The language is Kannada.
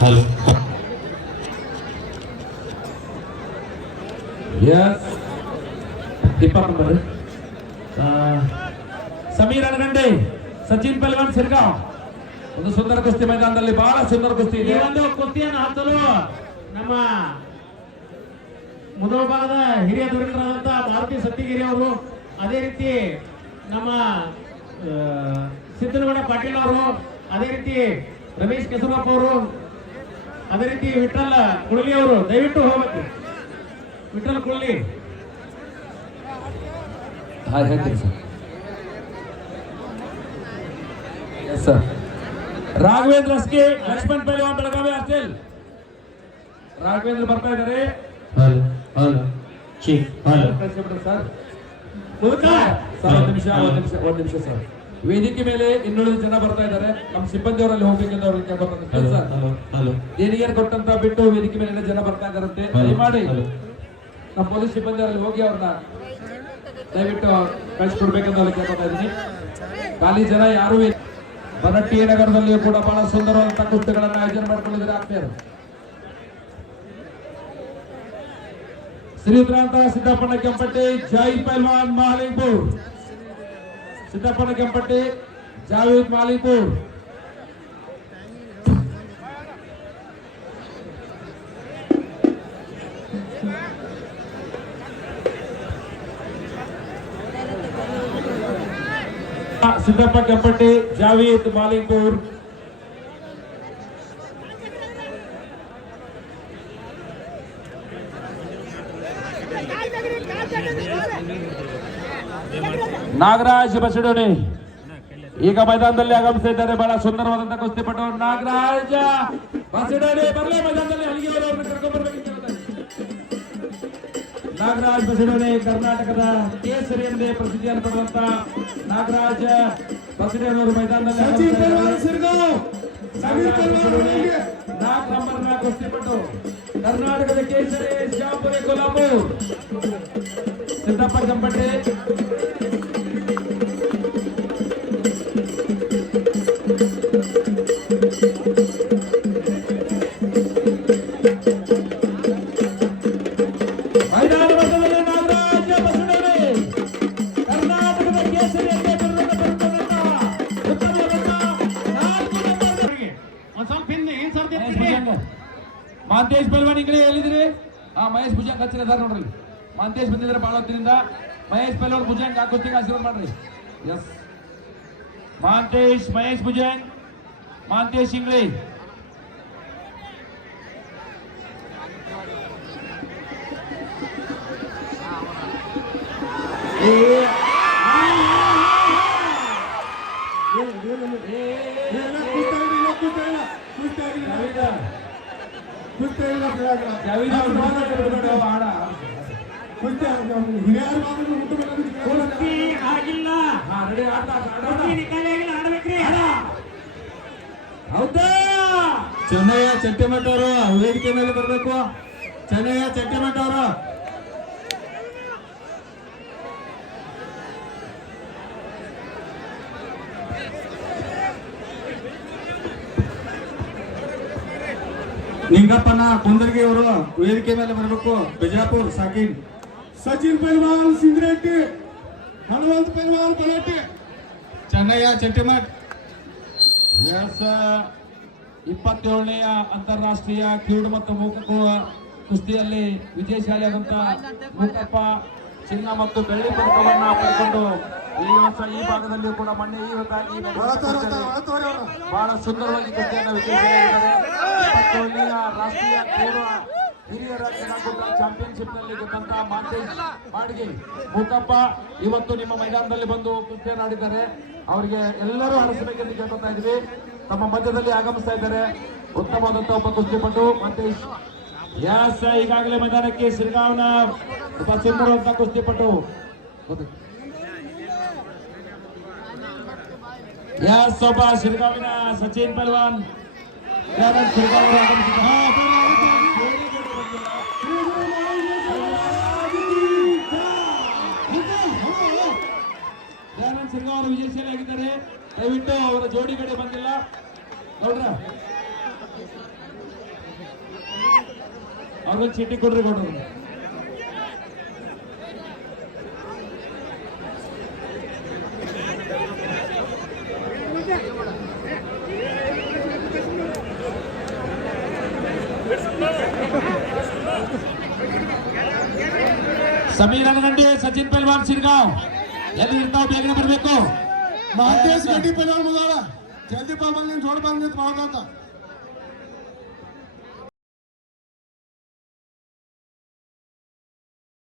ಹಲೋ ಎಸ್ ನಂಬರ್ ಆ, ಸಮೀರ್ ಅನಗಂಡೆ ಸಚಿನ್ ಪಲ್ವಾನ್ ಸಿರ್ಗಾಂವ್ ಒಂದು ಸುಂದರ ಕುಸ್ತಿ ಮೈದಾನದಲ್ಲಿ ಬಹಳ ಸುಂದರ ಕುಸ್ತಿ ಇದೆ. ಒಂದು ಕುಸ್ತಿಯನ್ನು ಹತ್ತಲು ನಮ್ಮ ಮೊದಲ ಭಾಗದ ಹಿರಿಯ ಧುರೀಣರಾದಂಥ ಮಾರುತಿ ಸತ್ತಿಗಿರಿ ಅವರು ಅದೇ ರೀತಿ ನಮ್ಮ ಸಿದ್ದನಗೌಡ ಪಾಟೀಲ್ ಅವರು ಅದೇ ರೀತಿ ರಮೇಶ್ ಕೆಸರಪ್ಪ ಅವರು ಅದೇ ರೀತಿ ವಿಠಲ್ ಕುಳಲಿ ಅವರು ದಯವಿಟ್ಟು ಹೋಗಬೇಕು. ವಿಠಲ್ ಕುಳಲಿ ಹಾಂ ಹೇಳ್ತೀನಿ sir. Yes sir Raghavendra Aski Laxman Pailwan Belagavi ಅರ್ಜೆಲ್. Raghavendra ಬರ್ತಾ ಇದಾರೆ hello hello chief hello. Sir. ಮುದುಕ ಸರ್ ಒಂದು ನಿಮಿಷ ಒಂದು ನಿಮಿಷ ಒಂದು ನಿಮಿಷ ಸರ್. ವೇದಿಕೆ ಮೇಲೆ ಇನ್ನುಳಿದ ಜನ ಬರ್ತಾ ಇದ್ದಾರೆ. ನಮ್ಮ ಸಿಬ್ಬಂದಿ ಅವರಲ್ಲಿ ಹೋಗ್ಬೇಕಂತ ಅವ್ರಿಗೆ ಹಲೋ ದೇಣಿಗೆಯನ್ನು ಕೊಟ್ಟಂತ ಬಿಟ್ಟು ವೇದಿಕೆ ಮೇಲೆ ಜನ ಬರ್ತಾ ಇದಾರಂತೆ ಮಾಡಿ ದಯಮಾಡಿ ನಮ್ಮ ಪೊಲೀಸ್ ಸಿಬ್ಬಂದಿ ಅವರಲ್ಲಿ ಹೋಗಿ ಅವ್ರನ್ನ ದಯವಿಟ್ಟು ಕಳಿಸ್ಕೊಡ್ಬೇಕಂತ ಅವ್ರಿಗೆ ಕೇಳ್ಕೊತಾ ಇದ್ದೀನಿ ಖಾಲಿ ಜನ ಯಾರು. ಬನಟ್ಟಿ ನಗರದಲ್ಲಿಯೂ ಕೂಡ ಬಹಳ ಸುಂದರವಾದಂತಹ ಕುಸ್ತಿಗಳನ್ನ ಆಯೋಜನೆ ಮಾಡ್ಕೊಂಡಿದ್ದಾರೆ ಆಗ್ತಾ ಶ್ರೀಧ್ರಾಂತ ಸಿದ್ದಪ್ಪಣ್ಣ ಕೆಂಪಟ್ಟಿ ಜೈ ಪೈಲ್ವಾನ್ ಮಾಲಿಂಗ್ಪುರ್ సిద్ధప్పని కంపట్టి జావేద్ మాలిపూర్. సిద్ధప్ప కంపట్టి జావేద్ మాలిపూర్. ನಾಗರಾಜ್ ಬಸಡೋಣಿ. ಈಗ ಮೈದಾನದಲ್ಲಿ ಆಗಮಿಸ್ತಾ ಇದ್ದಾರೆ ಬಹಳ ಸುಂದರವಾದಂತಹ ಕುಸ್ತಿಪಟು ನಾಗರಾಜ ಬಸಡೋಣಿ. ಬರಲೇ ಮೈದಾನದಲ್ಲಿ ಅಲ್ಲಿಗೆ ನಾಗರಾಜ್ ಬಸಡೋಣಿ ಕರ್ನಾಟಕದ ಕೇಸರಿ ಎಂದೇ ಪ್ರಸಿದ್ಧಿಯನ್ನು ಪಡೆದಂತ ನಾಗರಾಜ ಬಸಡೇನವರು ಮೈದಾನದಲ್ಲಿ ನಾಲ್ಕು ನಂಬರ್ ನಾಲ್ಕು ಕುಸ್ತಿಪಟು ಕರ್ನಾಟಕದ ಕೇಸರಿ ಶಾಪುರಿ ಕೊಲ್ಹಾಪುರ್ ಸಿದ್ದಪ್ಪ ಕೆಂಪಟ್ಟಿ ಮಾಂತೇಶ್ ಪಲ್ವಾನ್ ಈ ಕಡೆ ಎಲ್ಲಿದ್ರಿ ಹಾ ಮಹೇಶ್ ಭುಜಂಗ್ ಹಚ್ಚಿರ ಸರ್ ನೋಡ್ರಿ ಮಾಂತೇಶ್ ಬಂದಿದ್ರೆ ಬಹಳ ಹೊತ್ತಿನಿಂದ ಮಹೇಶ್ ಪಲ್ವಾನ್ ಭುಜಂಗ್ ಆ ಕುಸ್ತಿಗೆ ಆಶೀರ್ವಾದ ಮಾಡ್ರಿ ಎಸ್ ಮಾಂತೇಶ್ ಮಹೇಶ್ ಭುಜಂಗ್ ಮಾಂತೇಶ್ ಇಂಗ್ಳಿ ಜಾವೀದ್ ಅವ್ರು ಬಿಡ್ಬೇಡಿ, ಅವ ಚೆನ್ನಯ್ಯ ಚಟ್ಟಿಮಠ ಅವರು ವೇದಿಕೆ ಮೇಲೆ ಬರಬೇಕು ಚೆನ್ನಯ್ಯ ಚಟ್ಟಿಮಠ ಅವರು ನಿಂಗಪ್ಪನ ಕುಂದರ್ಗಿ ಅವರು ವೇದಿಕೆ ಮೇಲೆ ಬರಬೇಕು. ಬಿಜಾಪುರ್ ಸಾಕಿನ್. ಸಚಿನ್ ಪೆಲ್ವಾನ್ ಸಿಂಗ್ರೆಡ್ಡಿ ಹನುಮಂತ್ ಪೈಲ್ವಾನ್ ಬಲಟ್ಟಿ. ಚೆನ್ನಯ್ಯ ಚಟ್ಟಿಮಠ್. ಎಸ್ ಇಪ್ಪತ್ತೇಳನೆಯ ಅಂತಾರಾಷ್ಟ್ರೀಯ ಕ್ರೀಡೆ ಮತ್ತು ಮೂಕ ಕುಸ್ತಿಯಲ್ಲಿ ವಿಜಯಶಾಲಿಯಾದಂತ ಮೂಕಪ್ಪ ಚಿನ್ನ ಮತ್ತು ಬೆಳ್ಳಿ ಪದಕವನ್ನು ಪಡೆದುಕೊಂಡು ಈ ವರ್ಷ ಈ ಭಾಗದಲ್ಲಿಯೂ ಕೂಡ ಮೊನ್ನೆ ಈ ಬಹಳ ಸುಂದರವಾಗಿ ಕುಸ್ತಿಯನ್ನು ರಾಷ್ಟ್ರೀಯ ಹಿರಿಯರ ಕ್ರೀಡಾಕೂಟ ಚಾಂಪಿಯನ್ಶಿಪ್ನಲ್ಲಿ ಗೆದ್ದಂತಹ ಮಾಂತೇಶ್ ಮಾಡಿಗೆ ಮೂಕಪ್ಪ ಇವತ್ತು ನಿಮ್ಮ ಮೈದಾನದಲ್ಲಿ ಬಂದು ಕುಸ್ತಿಯನ್ನು ಆಡಿದ್ದಾರೆ. ಅವರಿಗೆ ಎಲ್ಲರೂ ಹರಿಸಬೇಕೆಂದು ಕೇಳ್ಕೊತಾ ಇದ್ವಿ ತಮ್ಮ ಮಧ್ಯದಲ್ಲಿ ಆಗಮಿಸ್ತಾ ಇದ್ದಾರೆ. ಉತ್ತಮವಾದಂತಹ ಒಬ್ಬ ಕುಸ್ತಿಪಟು ಮಾತೇಶ್. ಯಾಸ ಈಗಾಗಲೇ ಮೈದಾನಕ್ಕೆ ಶ್ರೀಗಾಂವ್ನ ಒಬ್ಬ ಸುಂದರವಂತ ಕುಸ್ತಿಪಟು. ಒಬ್ಬ ಶ್ರೀಗಾವಿನ ಸಚಿನ್ ಪಲ್ವಾನ್. ಅವರು ವಿಜಯಶಾಲಿ ಆಗಿದ್ದಾರೆ? ದಯವಿಟ್ಟು ಅವರ ಜೋಡಿ ಕಡೆ ಬಂದಿಲ್ಲ. ನೋಡ್ರ ಅವ್ರಿಗೆ ಚೀಟಿ ಕೊಡ್ರಿ ಕೊಡ್ರಿ ಸಮೀರ್ ಅನಗಂಡಿ ಸಚಿನ್ ಪಲ್ವಾನ್ ಸಿರ್ಗಾಂವ್ ಎಲ್ಲಿ ಇರ್ತಾವ್ ಬೇಗನೆ ಬರ್ಬೇಕು ಮಹೇಶ್ ಗಡ್ಡಿ ಪೈಲ್ವಾನ್ ಮುಗಾಳ ಜಲ್ದಿ ಬಾ ಬಂದ್ ನಿನ್ ಜೋಡ್ ಬಂದ್ ನಿಂತ್ ಮಾಡ್ಕೊಂತ